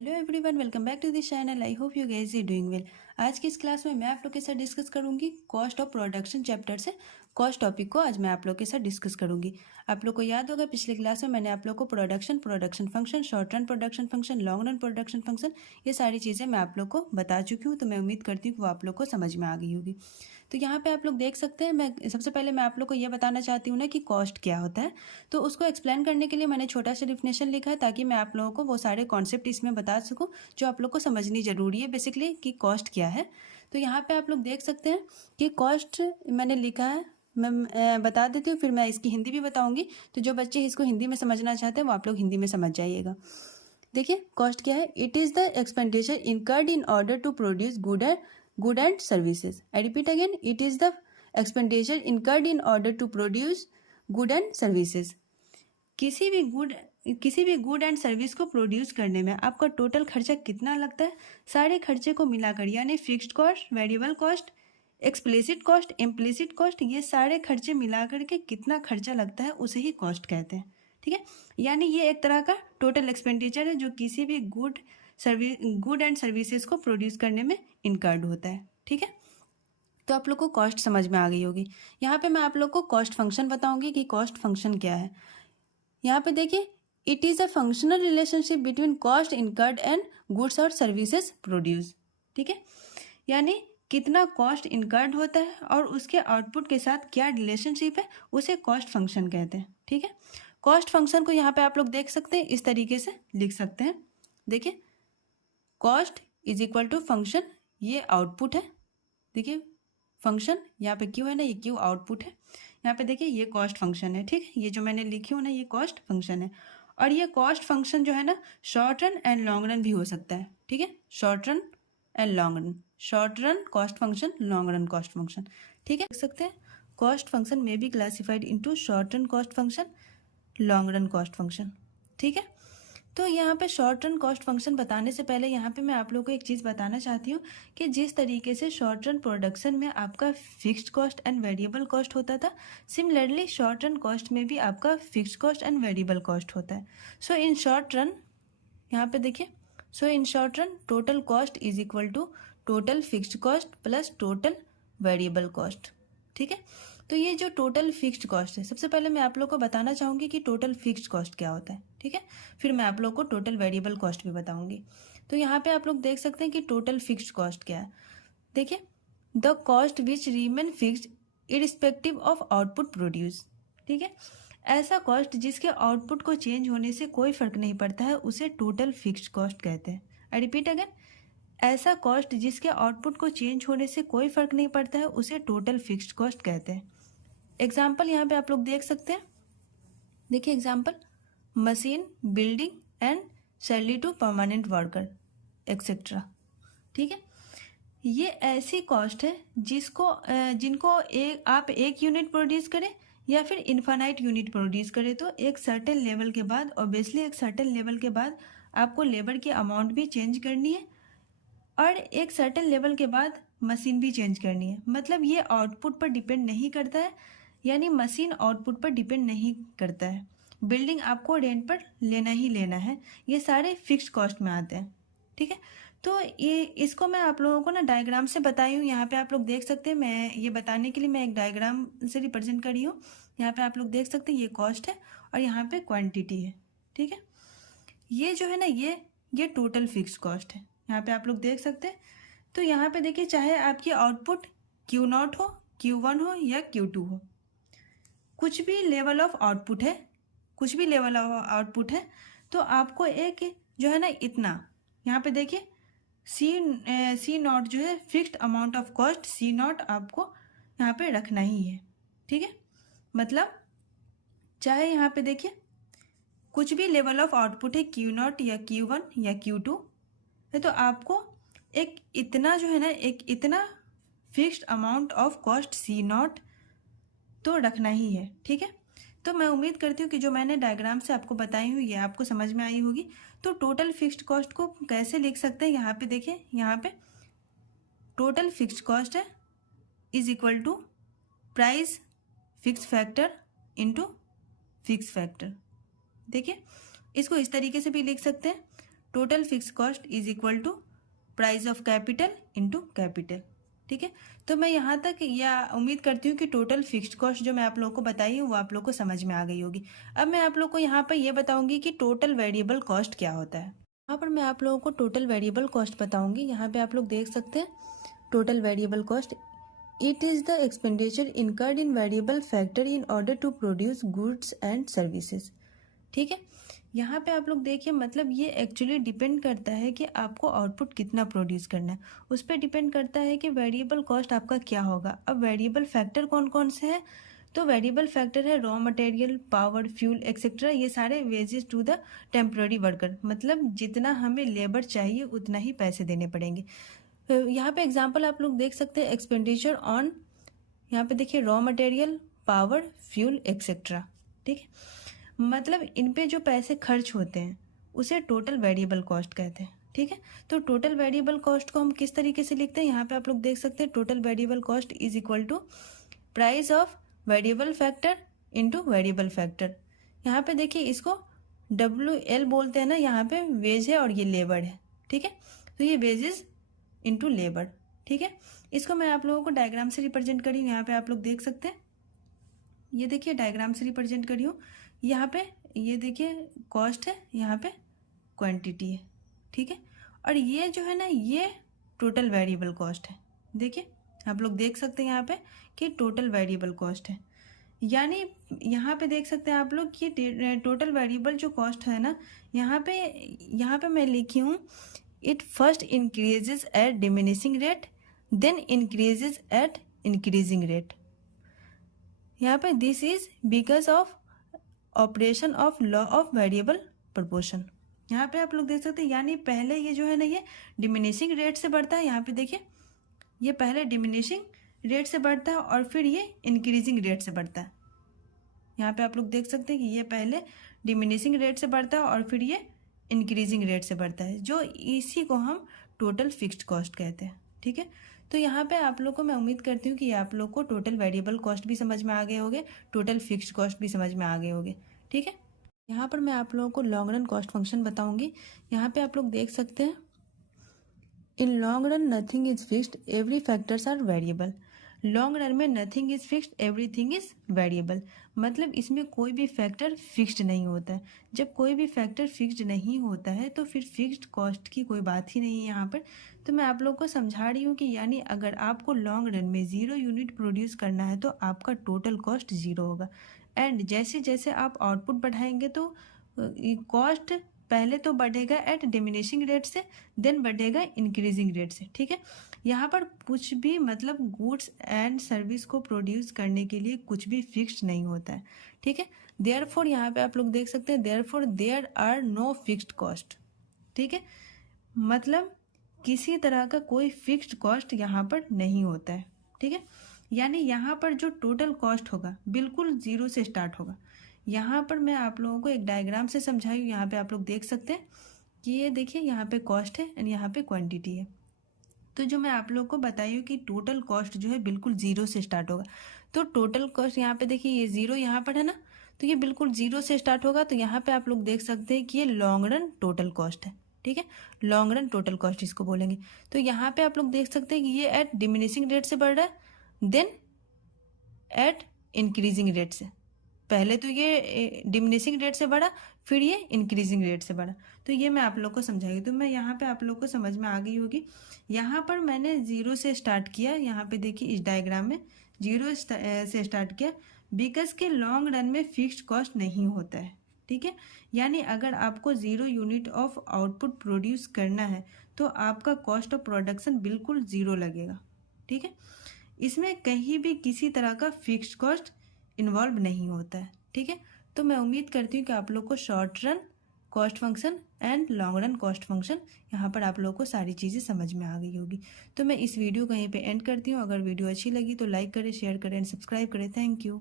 Hello everyone, welcome back to this channel. I hope you guys are doing well. आज की इस class में मैं आप लोग के साथ डिस्कस करूंगी कॉस्ट ऑफ प्रोडक्शन चैप्टर से। कॉस्ट टॉपिक को आज मैं आप लोग के साथ डिस्कस करूंगी। आप लोग को याद होगा पिछले क्लास में मैंने आप लोग को production function, short run production function, long run production function, ये सारी चीज़ें मैं आप लोग को बता चुकी हूँ। तो मैं उम्मीद करती हूँ कि वो आप लोग को समझ में आ गई होगी। तो यहाँ पे आप लोग देख सकते हैं, मैं सबसे पहले मैं आप लोग को ये बताना चाहती हूँ ना कि कॉस्ट क्या होता है। तो उसको एक्सप्लेन करने के लिए मैंने छोटा सा डिफिनेशन लिखा है ताकि मैं आप लोगों को वो सारे कॉन्सेप्ट इसमें बता सकूँ जो आप लोग को समझनी ज़रूरी है बेसिकली कि कॉस्ट क्या है। तो यहाँ पे आप लोग देख सकते हैं कि कॉस्ट मैंने लिखा है, मैं बता देती हूँ, फिर मैं इसकी हिंदी भी बताऊँगी। तो जो बच्चे इसको हिंदी में समझना चाहते हैं वो आप लोग हिंदी में समझ जाइएगा। देखिए कॉस्ट क्या है। It is the expenditure incurred in order to produce good and services. I repeat again, it is the expenditure incurred in order to produce good and services. किसी भी गुड एंड सर्विस को produce करने में आपका total खर्चा कितना लगता है, सारे खर्चे को मिलाकर, यानी fixed cost, variable cost, explicit cost, implicit cost, ये सारे खर्चे मिलाकर के कितना खर्चा लगता है उसे ही कॉस्ट कहते हैं। ठीक है, यानी ये एक तरह का टोटल एक्सपेंडिचर है जो किसी भी गुड एंड सर्विसेज को प्रोड्यूस करने में इनकर्ड होता है। ठीक है, तो आप लोग को कॉस्ट समझ में आ गई होगी। यहाँ पे मैं आप लोग को कॉस्ट फंक्शन बताऊंगी कि कॉस्ट फंक्शन क्या है। यहाँ पे देखिए, it is a functional relationship between cost incurred and goods और सर्विसेज प्रोड्यूस। ठीक है, यानी कितना कॉस्ट इनकर्ड होता है और उसके आउटपुट के साथ क्या रिलेशनशिप है, उसे कॉस्ट फंक्शन कहते हैं। ठीक है, कॉस्ट फंक्शन को यहाँ पे आप लोग देख सकते हैं, इस तरीके से लिख सकते हैं। देखिए, cost is equal to function, ये आउटपुट है। देखिए फंक्शन यहाँ पे क्यू है ना, ये क्यू आउटपुट है। यहाँ पे देखिए ये कॉस्ट फंक्शन है। ठीक है, ये जो मैंने लिखी हूँ ना, ये कॉस्ट फंक्शन है। और ये कॉस्ट फंक्शन जो है ना, short run and long run भी हो सकता है। ठीक है, short run and long run, short run cost function, long run cost function. ठीक है, देख सकते हैं कॉस्ट फंक्शन में be classified into short run cost function, long run cost function. ठीक है, तो यहाँ पे शॉर्ट रन कॉस्ट फंक्शन बताने से पहले यहाँ पे मैं आप लोगों को एक चीज़ बताना चाहती हूँ कि जिस तरीके से शॉर्ट रन प्रोडक्शन में आपका fixed cost and variable cost होता था, सिमिलरली शॉर्ट रन कॉस्ट में भी आपका fixed cost and variable cost होता है। सो इन शॉर्ट रन, यहाँ पे देखिए, so in short run total cost is equal to total fixed cost plus total variable cost. ठीक है, तो ये जो टोटल फिक्स्ड कॉस्ट है, सबसे पहले मैं आप लोग को बताना चाहूँगी कि टोटल फिक्स्ड कॉस्ट क्या होता है। ठीक है, फिर मैं आप लोग को टोटल वेरिएबल कॉस्ट भी बताऊँगी। तो यहाँ पे आप लोग देख सकते हैं कि टोटल फिक्स्ड कॉस्ट क्या है। देखिए, the cost which Riemann fixed irrespective of output produce. ठीक है, ऐसा कॉस्ट जिसके आउटपुट को चेंज होने से कोई फर्क नहीं पड़ता है, उसे टोटल फिक्स्ड कॉस्ट कहते हैं। आई रिपीट अगेन, ऐसा कॉस्ट जिसके आउटपुट को चेंज होने से कोई फर्क नहीं पड़ता है, उसे टोटल फिक्स्ड कॉस्ट कहते हैं। एग्जाम्पल यहाँ पे आप लोग देख सकते हैं। देखिए example, machine, building and salary to permanent worker etcetera. ठीक है, ये ऐसी कॉस्ट है जिनको आप एक यूनिट प्रोड्यूस करें या फिर इन्फानाइट यूनिट प्रोड्यूस करें, तो एक सर्टेन लेवल के बाद, ऑब्वियसली एक सर्टेन लेवल के बाद आपको लेबर की अमाउंट भी चेंज करनी है और एक सर्टेन लेवल के बाद मशीन भी चेंज करनी है। मतलब ये आउटपुट पर डिपेंड नहीं करता है, यानी मशीन आउटपुट पर डिपेंड नहीं करता है। बिल्डिंग आपको रेंट पर लेना ही लेना है, ये सारे फिक्स्ड कॉस्ट में आते हैं। ठीक है, तो ये इसको मैं आप लोगों को ना डायग्राम से बताई हूँ। यहाँ पे आप लोग देख सकते हैं, मैं ये बताने के लिए मैं एक डायग्राम से रिप्रेजेंट करी हूँ। यहाँ पे आप लोग देख सकते हैं ये कॉस्ट है और यहाँ पे क्वांटिटी है। ठीक है, ये जो है ना, ये टोटल फिक्स्ड कॉस्ट है। यहाँ पे आप लोग देख सकते हैं। तो यहाँ पे देखिए, चाहे आपकी आउटपुट Q0 हो, Q1 हो या Q2 हो, कुछ भी लेवल ऑफ आउटपुट है, कुछ भी लेवल ऑफ आउटपुट है, तो आपको एक जो है ना इतना, यहाँ पे देखिए सी नॉट जो है fixed amount of cost, C0 आपको यहाँ पे रखना ही है। ठीक है, मतलब चाहे यहाँ पे देखिए कुछ भी लेवल ऑफ आउटपुट है, Q0 या Q1 या Q2 है, तो आपको एक इतना जो है ना, एक इतना fixed amount of cost C0 तो रखना ही है। ठीक है, तो मैं उम्मीद करती हूँ कि जो मैंने डायग्राम से आपको बताई हूँ ये आपको समझ में आई होगी। तो टोटल फिक्स्ड कॉस्ट को कैसे लिख सकते हैं, यहाँ पे देखिए, यहाँ पे टोटल फिक्स्ड कॉस्ट है is equal to price fix factor into fix factor. देखिए, इसको इस तरीके से भी लिख सकते हैं, total fix cost is equal to price of capital into capital. ठीक है, तो मैं यहाँ तक या उम्मीद करती हूँ कि टोटल फिक्स्ड कॉस्ट जो मैं आप लोगों को बताई हूँ वो आप लोगों को समझ में आ गई होगी। अब मैं आप लोगों को यहाँ पर ये बताऊँगी कि टोटल वेरिएबल कॉस्ट क्या होता है। यहाँ पर मैं आप लोगों को टोटल वेरिएबल कॉस्ट बताऊँगी। यहाँ पे आप लोग देख सकते हैं total variable cost, it is the expenditure incurred in variable factor in order to produce goods and services. ठीक है, यहाँ पे आप लोग देखिए, मतलब ये एक्चुअली डिपेंड करता है कि आपको आउटपुट कितना प्रोड्यूस करना है, उस पर डिपेंड करता है कि वेरिएबल कॉस्ट आपका क्या होगा। अब वेरिएबल फैक्टर कौन कौन से हैं, तो वेरिएबल फैक्टर है raw material, power, fuel etcetera, ये सारे wages to the temporary worker, मतलब जितना हमें लेबर चाहिए उतना ही पैसे देने पड़ेंगे। यहाँ पे एग्जांपल आप लोग देख सकते हैं, एक्सपेंडिचर ऑन, यहाँ पे देखिए raw material, power, fuel etcetera. ठीक है, मतलब इन पे जो पैसे खर्च होते हैं उसे टोटल वेरिएबल कॉस्ट कहते हैं। ठीक है, तो टोटल वेरिएबल कॉस्ट को हम किस तरीके से लिखते हैं, यहाँ पे आप लोग देख सकते हैं total variable cost is equal to price of variable factor into variable factor. यहाँ पे देखिए इसको WL बोलते हैं ना, यहाँ पे वेज है और ये लेबर है। ठीक है, तो ये वेजेस इनटू लेबर। ठीक है, इसको मैं आप लोगों को डायग्राम से रिप्रेजेंट करी हूँ। यहाँ पे आप लोग देख सकते हैं, ये देखिए डायग्राम से रिप्रेजेंट करी हूँ। यहाँ पे ये देखिए कॉस्ट है, यहाँ पे क्वांटिटी है। ठीक है, और ये जो है ना ये टोटल वेरिएबल कॉस्ट है। देखिए आप लोग देख सकते हैं यहाँ पे कि टोटल वेरिएबल कॉस्ट है, यानी यहाँ पे देख सकते हैं आप लोग कि टोटल वेरिएबल जो कॉस्ट है ना, यहाँ पे मैं लिखी हूँ, it first increases at diminishing rate then increases at increasing rate. यहाँ पे this is because of operation of law of variable proportion. यहाँ पे आप लोग देख सकते हैं, यानी पहले ये जो है ना ये डिमिनिशिंग रेट से बढ़ता है। यहाँ पे देखिए ये पहले डिमिनिशिंग रेट से बढ़ता है और फिर ये इंक्रीजिंग रेट से बढ़ता है। यहाँ पे आप लोग देख सकते हैं कि ये पहले डिमिनिशिंग रेट से बढ़ता है और फिर ये इंक्रीजिंग रेट से बढ़ता है, जो इसी को हम टोटल फिक्स्ड कॉस्ट कहते हैं। ठीक है, तो यहाँ पे आप लोग को मैं उम्मीद करती हूँ कि आप लोग को टोटल वेरिएबल कॉस्ट भी समझ में आ गए होंगे, टोटल फिक्स्ड कॉस्ट भी समझ में आ गए होंगे। ठीक है, यहाँ पर मैं आप लोगों को लॉन्ग रन कॉस्ट फंक्शन बताऊंगी। यहाँ पे आप लोग देख सकते हैं, in long run nothing is fixed, every factors are variable. Long run में nothing is fixed, everything is variable, मतलब इसमें कोई भी फैक्टर फिक्स्ड नहीं होता है। जब कोई भी फैक्टर फिक्स्ड नहीं होता है तो फिर फिक्स्ड कॉस्ट की कोई बात ही नहीं है यहाँ पर। तो मैं आप लोग को समझा रही हूँ कि यानी अगर आपको लॉन्ग रन में 0 यूनिट प्रोड्यूस करना है तो आपका टोटल कॉस्ट 0 होगा, एंड जैसे जैसे आप आउटपुट बढ़ाएंगे तो कॉस्ट पहले तो बढ़ेगा एट डिमिनिशिंग रेट से, देन बढ़ेगा इंक्रीजिंग रेट से। ठीक है, यहाँ पर कुछ भी मतलब गुड्स एंड सर्विस को प्रोड्यूस करने के लिए कुछ भी फिक्स्ड नहीं होता है। ठीक है, देयरफॉर यहाँ पे आप लोग देख सकते हैं, therefore there are no fixed cost. ठीक है, मतलब किसी तरह का कोई फिक्स्ड कॉस्ट यहाँ पर नहीं होता है। ठीक है, यानी यहाँ पर जो टोटल कॉस्ट होगा बिल्कुल 0 से स्टार्ट होगा। यहाँ पर मैं आप लोगों को एक डायग्राम से समझाई हूँ। यहाँ पे आप लोग देख सकते हैं कि ये देखिए यहाँ पे कॉस्ट है एंड यहाँ पे क्वांटिटी है। तो जो मैं आप लोग को बताई हूँ कि टोटल कॉस्ट जो है बिल्कुल 0 से स्टार्ट होगा। तो टोटल कॉस्ट यहाँ पे देखिए ये 0 यहाँ पर है ना, तो ये बिल्कुल 0 से स्टार्ट होगा। तो यहाँ पे आप लोग देख सकते हैं कि ये लॉन्ग रन टोटल कॉस्ट है। ठीक है, लॉन्ग रन टोटल कॉस्ट इसको बोलेंगे। तो यहाँ पे आप लोग देख सकते हैं कि ये एट डिमिनिशिंग रेट से बढ़ रहा है, देन एट इंक्रीजिंग रेट से। पहले तो ये डिमिनिशिंग रेट से बढ़ा, फिर ये इंक्रीजिंग रेट से बढ़ा। तो ये मैं आप लोग को समझाई, तो मैं यहाँ पे आप लोग को समझ में आ गई होगी। यहाँ पर मैंने 0 से स्टार्ट किया, यहाँ पे देखिए इस डायग्राम में 0 से स्टार्ट किया, बिकॉज के लॉन्ग रन में फिक्स्ड कॉस्ट नहीं होता है। ठीक है, यानी अगर आपको 0 यूनिट ऑफ आउटपुट प्रोड्यूस करना है तो आपका कॉस्ट ऑफ प्रोडक्शन बिल्कुल 0 लगेगा। ठीक है, इसमें कहीं भी किसी तरह का फिक्स्ड कॉस्ट इन्वॉल्व नहीं होता है। ठीक है, तो मैं उम्मीद करती हूँ कि आप लोग को short run cost function and long run cost function यहाँ पर आप लोग को सारी चीज़ें समझ में आ गई होगी। तो मैं इस वीडियो को यहीं पे एंड करती हूँ। अगर वीडियो अच्छी लगी तो लाइक करें, शेयर करें एंड सब्सक्राइब करें। Thank you.